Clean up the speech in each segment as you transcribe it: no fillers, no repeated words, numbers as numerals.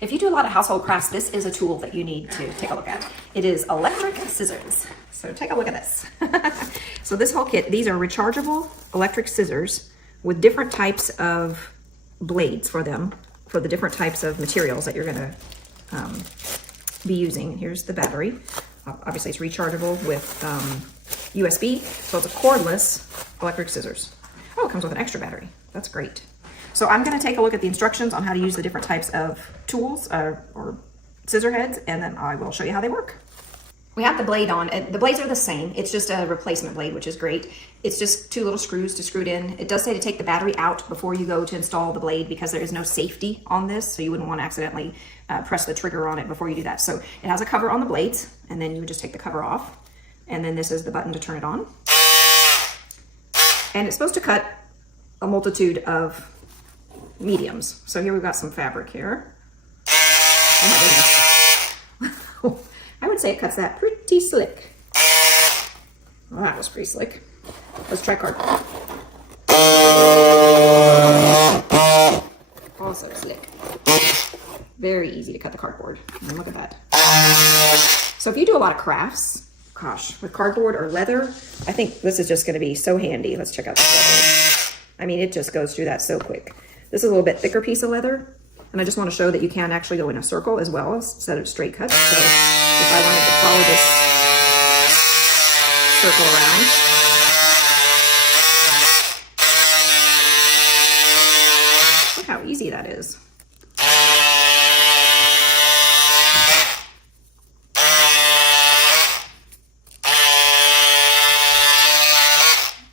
If you do a lot of household crafts, this is a tool that you need to take a look at. It is electric scissors. So take a look at this. So this whole kit, these are rechargeable electric scissors with different types of blades for them, for the different types of materials that you're gonna be using. Here's the battery. Obviously it's rechargeable with USB, so it's a cordless electric scissors. Oh, it comes with an extra battery. That's great. So I'm gonna take a look at the instructions on how to use the different types of tools or scissor heads, and then I will show you how they work. We have the blade on, and the blades are the same. It's just a replacement blade, which is great. It's just 2 little screws to screw it in. It does say to take the battery out before you go to install the blade because there is no safety on this, so you wouldn't want to accidentally press the trigger on it before you do that. So it has a cover on the blades, and then you would just take the cover off. And then this is the button to turn it on. And it's supposed to cut a multitude of mediums. So here we've got some fabric here. Oh my goodness. I would say it cuts that pretty slick. Well, that was pretty slick. Let's try cardboard. Also slick. Very easy to cut the cardboard. And look at that. So if you do a lot of crafts, gosh, with cardboard or leather, I think this is just going to be so handy. Let's check out this leather. I mean, it just goes through that so quick. This is a little bit thicker piece of leather, and I just want to show that you can actually go in a circle as well instead of straight cuts. So if I wanted to follow this circle around, look how easy that is.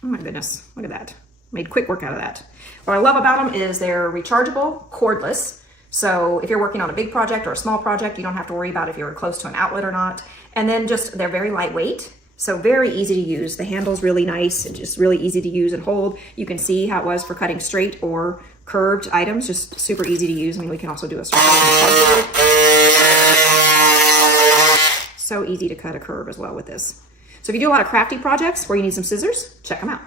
Oh my goodness, look at that. Made quick work out of that. What I love about them is they're rechargeable, cordless. So if you're working on a big project or a small project, you don't have to worry about if you're close to an outlet or not. And then just, they're very lightweight, so very easy to use. The handle's really nice and just really easy to use and hold. You can see how it was for cutting straight or curved items, just super easy to use. I mean, we can also do a circle. So easy to cut a curve as well with this. So if you do a lot of crafty projects where you need some scissors, check them out.